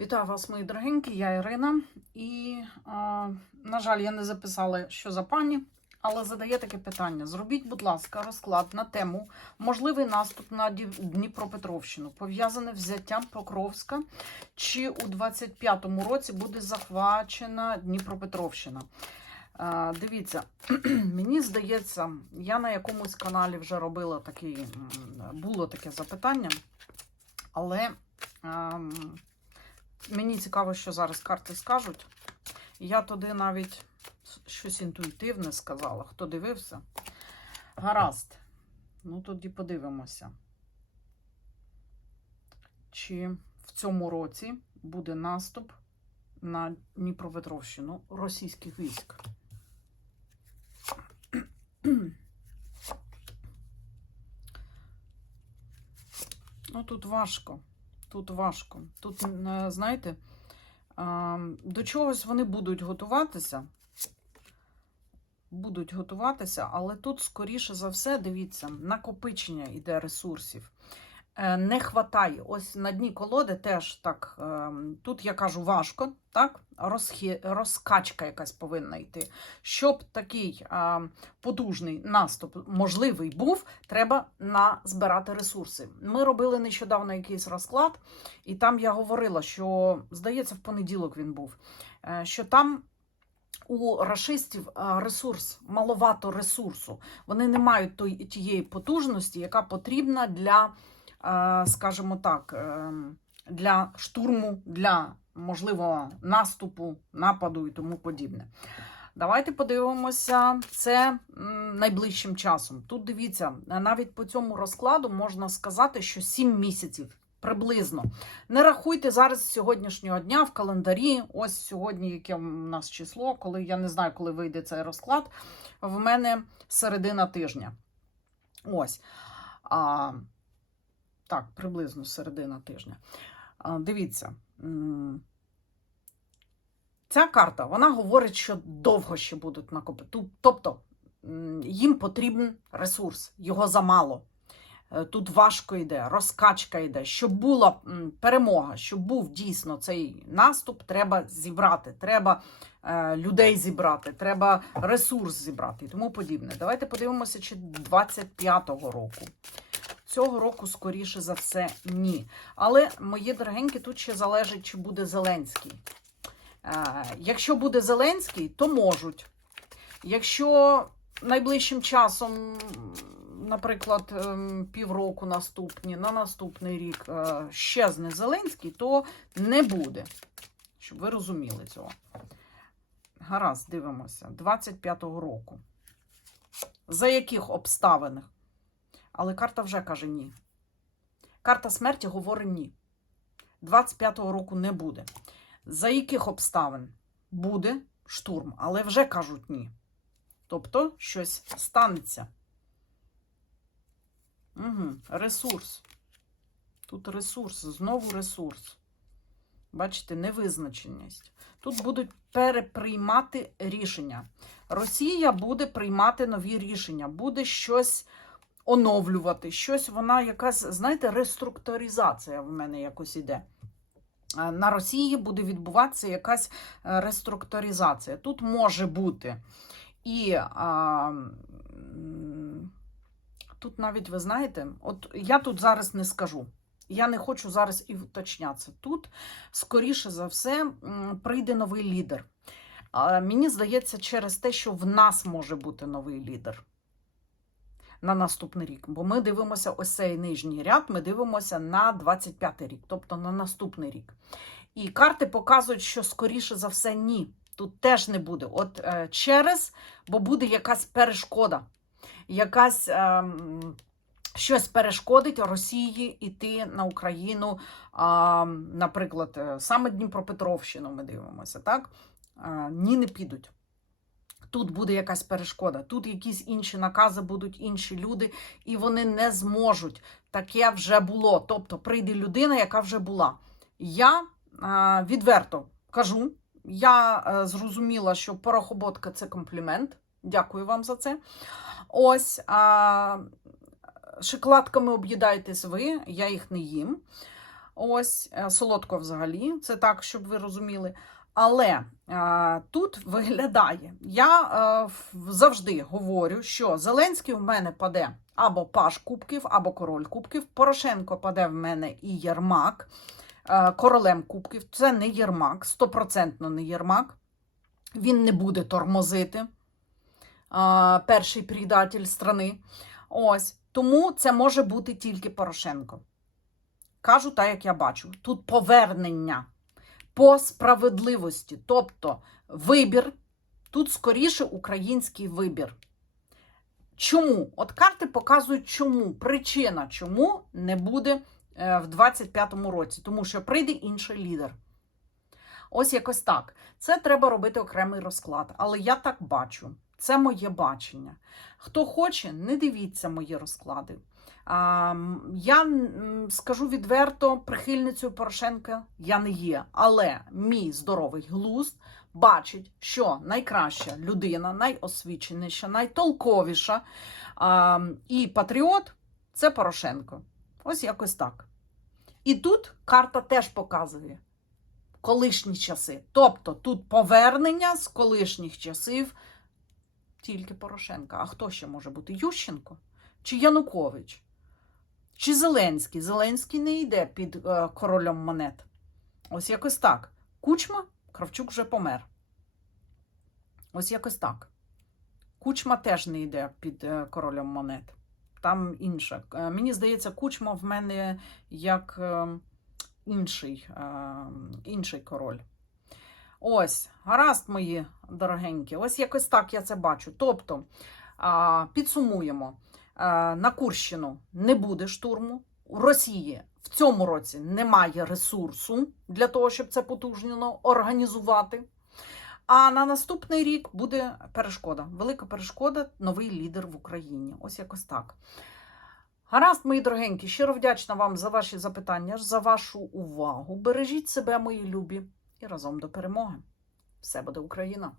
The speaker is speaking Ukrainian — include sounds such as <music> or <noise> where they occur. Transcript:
Вітаю вас, мої дорогенькі, я Ірина. І, а, на жаль, я не записала, що за пані, але задає таке питання. Зробіть, будь ласка, розклад на тему можливий наступ на Дніпропетровщину, пов'язаний взяттям Покровська, чи у 25-му році буде захвачена Дніпропетровщина. А, дивіться, <clears throat> мені здається, я на якомусь каналі вже робила такий, було таке запитання, але. ем, Мені цікаво, що зараз карти скажуть. Я туди навіть щось інтуїтивне сказала. Хто дивився? Гаразд. Ну, тоді подивимося. Чи в цьому році буде наступ на Дніпропетровщину російських військ? Ну, тут важко. Тут важко. Тут, е, знаєте, до чогось вони будуть готуватися. Будуть готуватися, але тут, скоріше за все, дивіться, накопичення йде ресурсів. Е, Не хватає. Ось на дні колоди теж так. е, Тут я кажу важко, так? Розхи, розкачка якась повинна йти. Щоб такий потужний наступ можливий був, треба назбирати ресурси. Ми робили нещодавно якийсь розклад, і там я говорила, що, здається, в понеділок він був, е, що там. У рашистів е, ресурс, маловато ресурсу. Вони не мають тієї потужності, яка потрібна для, е, скажімо так, е, для штурму, для можливого наступу, нападу і тому подібне. Давайте подивимося це найближчим часом. Тут дивіться, навіть по цьому розкладу можна сказати, що 7 місяців приблизно. Не рахуйте зараз сьогоднішнього дня в календарі. Ось сьогодні, яке у нас число, коли я не знаю, коли вийде цей розклад. В мене середина тижня. Ось. Так, приблизно середина тижня. Дивіться. Ця карта вона говорить, що довго ще будуть накопити. Тобто їм потрібен ресурс, його замало. Е, Тут важко йде, розкачка йде. Щоб була перемога, щоб був дійсно цей наступ, треба зібрати, треба е, людей зібрати, треба ресурс зібрати і тому подібне. Давайте подивимося, чи 25-го року. Цього року, скоріше за все, ні. Але, мої дорогенькі, тут ще залежить, чи буде Зеленський. Е, Якщо буде Зеленський, то можуть. Якщо найближчим часом, наприклад, ем, півроку наступні, на наступний рік е, щезне Зеленський, то не буде. Щоб ви розуміли цього. Гаразд, дивимося. 25-го року. За яких обставинах? Але карта вже каже ні. Карта смерті говорить ні. 25-го року не буде. За яких обставин буде штурм, але вже кажуть ні. Тобто щось станеться. Угу. Ресурс. Тут ресурс, знову ресурс. Бачите, невизначеність. Тут будуть переприймати рішення. Росія буде приймати нові рішення, буде щось оновлювати, щось вона якась, знаєте, реструктуризація в мене якось іде. Е, На Росії буде відбуватися якась е, реструктуризація. Тут може бути і а, тут навіть ви знаєте, от я тут зараз не скажу. Я не хочу зараз і уточнятися. Тут, скоріше за все, прийде новий лідер. Мені здається, через те, що в нас може бути новий лідер на наступний рік. Бо ми дивимося ось цей нижній ряд, ми дивимося на 25 рік, тобто на наступний рік. І карти показують, що скоріше за все ні. Тут теж не буде. От е, через, бо буде якась перешкода, якась. Е, Щось перешкодить Росії йти на Україну, а, наприклад, е, саме Дніпропетровщину ми дивимося, так? А, ні, не підуть. Тут буде якась перешкода, тут якісь інші накази будуть інші люди, і вони не зможуть. Таке вже було. Тобто прийде людина, яка вже була. Я е, відверто кажу, я е, зрозуміла, що порохоботка це комплімент. Дякую вам за це. Ось а, шоколадками об'їдаєтесь ви, я їх не їм. Ось е, солодко взагалі, це так, щоб ви розуміли. Але е, тут виглядає, я е, завжди говорю, що Зеленський в мене паде або Паш Кубків, або Король Кубків. Порошенко паде в мене і Єрмак, е, королем Кубків. Це не Єрмак, стопроцентно не Єрмак. Він не буде тормозити. е, перший предатель страни. Ось тому це може бути тільки Порошенко. Кажу так, як я бачу. Тут повернення по справедливості, тобто вибір, тут скоріше український вибір. Чому? От карти показують, чому. Причина, чому не буде е, в 25-му році, тому що прийде інший лідер. Ось якось так. Це треба робити окремий розклад. Але я так бачу. Це моє бачення. Хто хоче, не дивіться мої розклади. Я скажу відверто, прихильницею Порошенка я не є, але мій здоровий глузд бачить, що найкраща людина, найосвіченіша, найтолковіша і патріот це Порошенко. Ось якось так. І тут карта теж показує колишні часи. Тобто тут повернення з колишніх часів тільки Порошенка. А хто ще може бути? Ющенко чи Янукович? Чи Зеленський? Зеленський не йде під е, королем монет. Ось якось так. Кучма, Кравчук вже помер. Ось якось так. Кучма теж не йде під е, королем монет. Там інше. Е, Мені здається, кучма в мене як інший, інший король. Ось, гаразд, мої дорогенькі. Ось якось так я це бачу. Тобто, підсумуємо, на Курщину не буде штурму. У Росії в цьому році немає ресурсу для того, щоб це потужно організувати. А на наступний рік буде перешкода. Велика перешкода, новий лідер в Україні. Ось якось так. Гаразд, мої дорогенькі, щиро вдячна вам за ваші запитання, за вашу увагу. Бережіть себе, мої любі, і разом до перемоги. Все буде Україна!